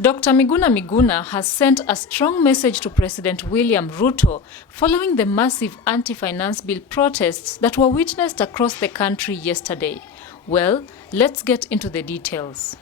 Dr. Miguna has sent a strong message to President William Ruto following the massive anti-finance bill protests that were witnessed across the country yesterday. Well, let's get into the details.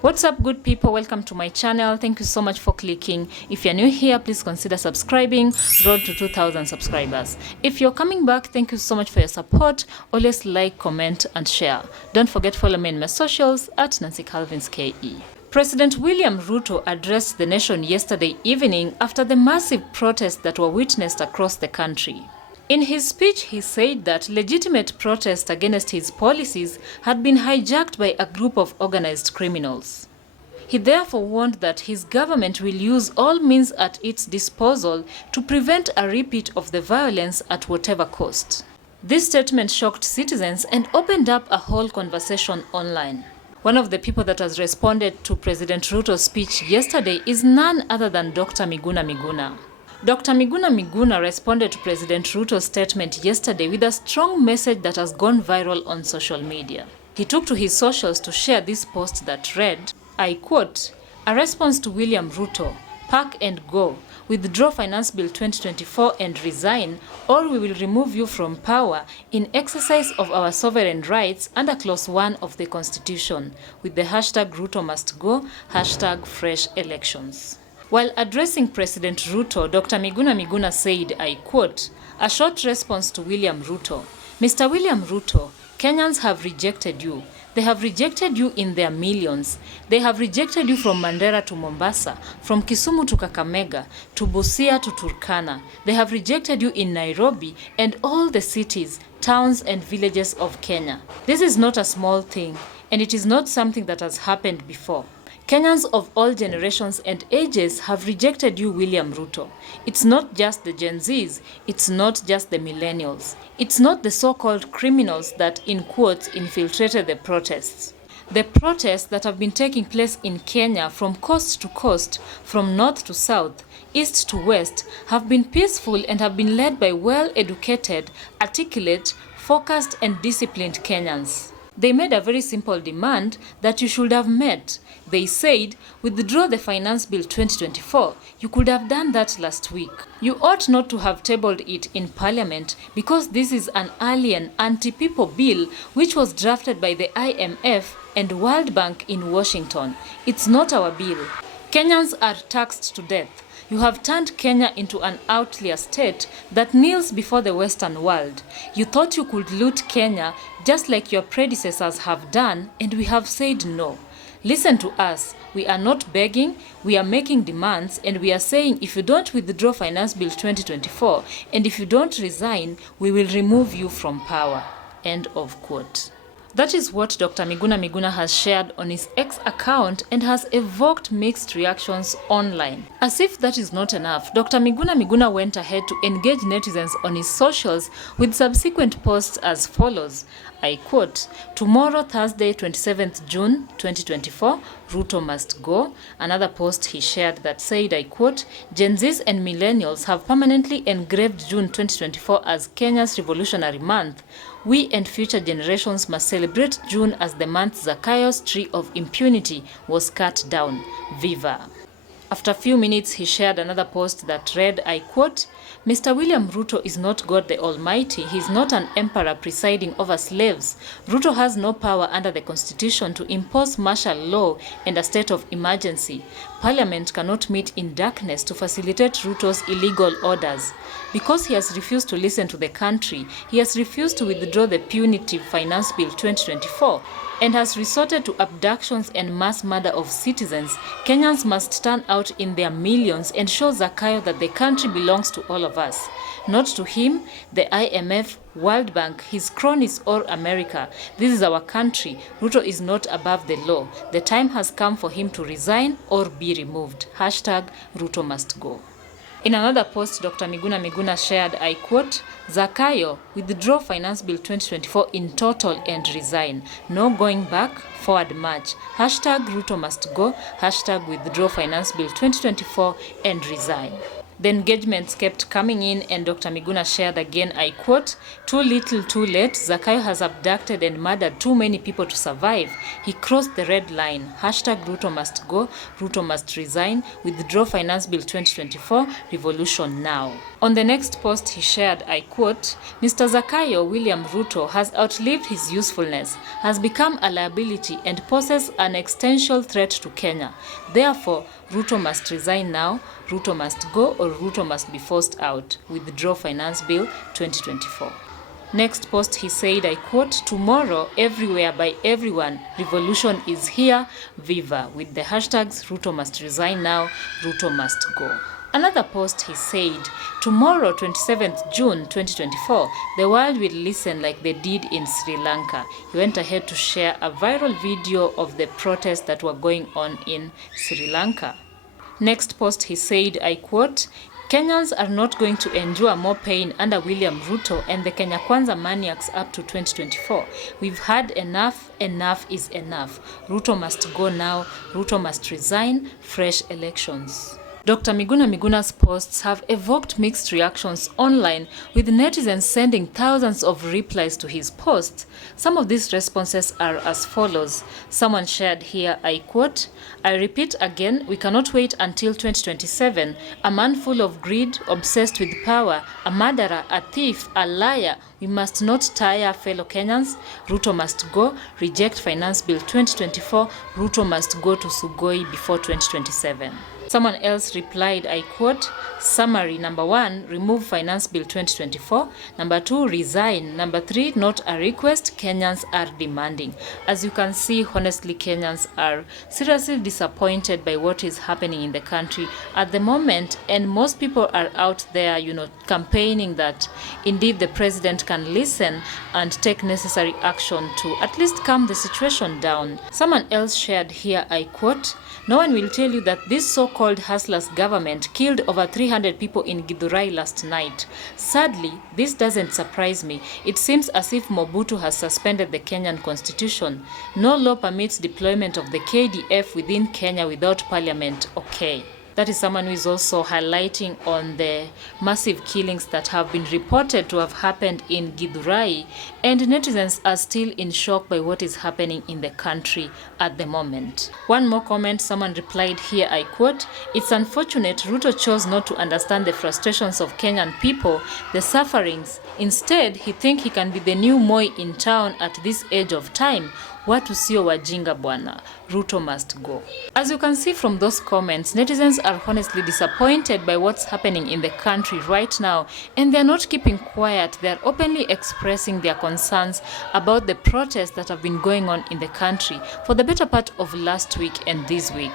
What's up, good people? Welcome to my channel. Thank you so much for clicking. If you're new here, please consider subscribing. Road to 2,000 subscribers. If you're coming back, thank you so much for your support. Always like, comment, and share. Don't forget to follow me in my socials at Nancy Calvins KE. President William Ruto addressed the nation yesterday evening after the massive protests that were witnessed across the country. In his speech, he said that legitimate protests against his policies had been hijacked by a group of organized criminals. He therefore warned that his government will use all means at its disposal to prevent a repeat of the violence at whatever cost. This statement shocked citizens and opened up a whole conversation online. One of the people that has responded to President Ruto's speech yesterday is none other than Dr. Miguna. Dr. Miguna responded to President Ruto's statement yesterday with a strong message that has gone viral on social media. He took to his socials to share this post that read, I quote, "A response to William Ruto, pack and go, withdraw Finance Bill 2024 and resign, or we will remove you from power in exercise of our sovereign rights under Clause 1 of the Constitution, with the hashtag Ruto must go, hashtag fresh elections." While addressing President Ruto, Dr. Miguna said, I quote, "A short response to William Ruto. Mr. William Ruto, Kenyans have rejected you. They have rejected you in their millions. They have rejected you from Mandera to Mombasa, from Kisumu to Kakamega, to Busia to Turkana. They have rejected you in Nairobi and all the cities, towns and villages of Kenya. This is not a small thing, and it is not something that has happened before. Kenyans of all generations and ages have rejected you, William Ruto. It's not just the Gen Zs, it's not just the millennials. It's not the so-called criminals that, in quotes, infiltrated the protests. The protests that have been taking place in Kenya from coast to coast, from north to south, east to west, have been peaceful and have been led by well-educated, articulate, focused and disciplined Kenyans. They made a very simple demand that you should have met. They said, withdraw the Finance Bill 2024. You could have done that last week. You ought not to have tabled it in Parliament because this is an alien anti-people bill which was drafted by the IMF and World Bank in Washington. It's not our bill. Kenyans are taxed to death. You have turned Kenya into an outlier state that kneels before the Western world. You thought you could loot Kenya just like your predecessors have done, and we have said no. Listen to us. We are not begging, we are making demands, and we are saying if you don't withdraw Finance Bill 2024 and if you don't resign, we will remove you from power. End of quote. That is what Dr. Miguna has shared on his X account and has evoked mixed reactions online. As if that is not enough, Dr. Miguna went ahead to engage netizens on his socials with subsequent posts as follows. I quote, "Tomorrow, Thursday, 27th June 2024, Ruto must go." Another post he shared that said, I quote, "Gen Zs and millennials have permanently engraved June 2024 as Kenya's Revolutionary Month. We and future generations must celebrate June as the month Zakayo's tree of impunity was cut down. Viva." After a few minutes, he shared another post that read, I quote, "Mr. William Ruto is not God the Almighty. He is not an emperor presiding over slaves. Ruto has no power under the Constitution to impose martial law and a state of emergency. Parliament cannot meet in darkness to facilitate Ruto's illegal orders. Because he has refused to listen to the country, he has refused to withdraw the punitive Finance Bill 2024 and has resorted to abductions and mass murder of citizens. Kenyans must turn out in their millions and show Zakayo that the country belongs to all of us. Not to him, the IMF, World Bank, his cronies or America. This is our country. Ruto is not above the law. The time has come for him to resign or be removed. Hashtag Ruto must go." In another post, Dr. Miguna shared, I quote, "Zakayo, withdraw Finance Bill 2024 in total and resign. No going back, forward march. Hashtag Ruto must go, hashtag withdraw Finance Bill 2024 and resign." The engagements kept coming in, and Dr. Miguna shared again, I quote, "Too little, too late. Zakayo has abducted and murdered too many people to survive. He crossed the red line. Hashtag Ruto must go. Ruto must resign. Withdraw Finance Bill 2024. Revolution now." On the next post he shared, I quote, "Mr. Zakayo William Ruto has outlived his usefulness, has become a liability and poses an existential threat to Kenya. Therefore, Ruto must resign now, Ruto must go, or Ruto must be forced out. Withdraw Finance Bill 2024. Next post he said, I quote, "Tomorrow, everywhere by everyone, revolution is here, viva," with the hashtags Ruto must resign now, Ruto must go. Another post he said, "Tomorrow, 27th June 2024, the world will listen like they did in Sri Lanka." He went ahead to share a viral video of the protests that were going on in Sri Lanka. Next post he said, I quote, "Kenyans are not going to endure more pain under William Ruto and the Kenya Kwanza maniacs up to 2024. We've had enough. Enough is enough. Ruto must go now. Ruto must resign. Fresh elections." Dr. Miguna's posts have evoked mixed reactions online, with netizens sending thousands of replies to his posts. Some of these responses are as follows. Someone shared here, I quote, "I repeat again, we cannot wait until 2027. A man full of greed, obsessed with power, a murderer, a thief, a liar. We must not tire fellow Kenyans. Ruto must go. Reject Finance Bill 2024. Ruto must go to Sugoi before 2027. Someone else replied, I quote, "Summary: number 1, remove Finance Bill 2024. Number 2, resign. Number 3, not a request. Kenyans are demanding." As you can see, honestly, Kenyans are seriously disappointed by what is happening in the country at the moment, and most people are out there, campaigning that indeed the president can listen and take necessary action to at least calm the situation down. Someone else shared here, I quote, "No one will tell you that this so-called hustlers government killed over 300 people in Githurai last night. Sadly, this doesn't surprise me. It seems as if Mobutu has suspended the Kenyan constitution. No law permits deployment of the KDF within Kenya without parliament. Okay." That is someone who is also highlighting on the massive killings that have been reported to have happened in Githurai, and netizens are still in shock by what is happening in the country at the moment. One more comment, someone replied here, I quote, "It's unfortunate Ruto chose not to understand the frustrations of Kenyan people, the sufferings. Instead, he think he can be the new Moi in town at this age of time. Watu sio wajinga bwana. Ruto must go." As you can see from those comments, netizens are honestly disappointed by what's happening in the country right now, and they're not keeping quiet. They're openly expressing their concerns about the protests that have been going on in the country for the better part of last week and this week.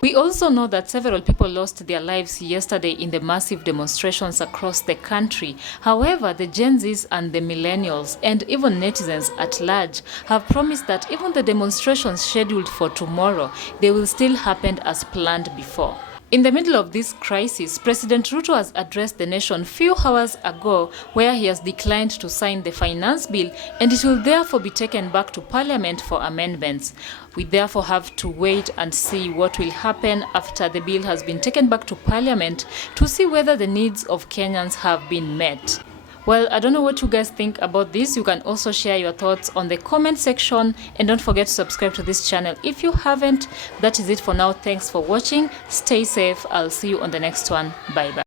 We also know that several people lost their lives yesterday in the massive demonstrations across the country. However, the Gen Zs and the millennials and even netizens at large have promised that even the demonstrations scheduled for tomorrow, they will still happen as planned before. In the middle of this crisis, President Ruto has addressed the nation few hours ago, where he has declined to sign the finance bill, and it will therefore be taken back to Parliament for amendments. We therefore have to wait and see what will happen after the bill has been taken back to Parliament to see whether the needs of Kenyans have been met. Well, I don't know what you guys think about this. You can also share your thoughts on the comment section, and don't forget to subscribe to this channel if you haven't. That is it for now. Thanks for watching. Stay safe. I'll see you on the next one. Bye bye.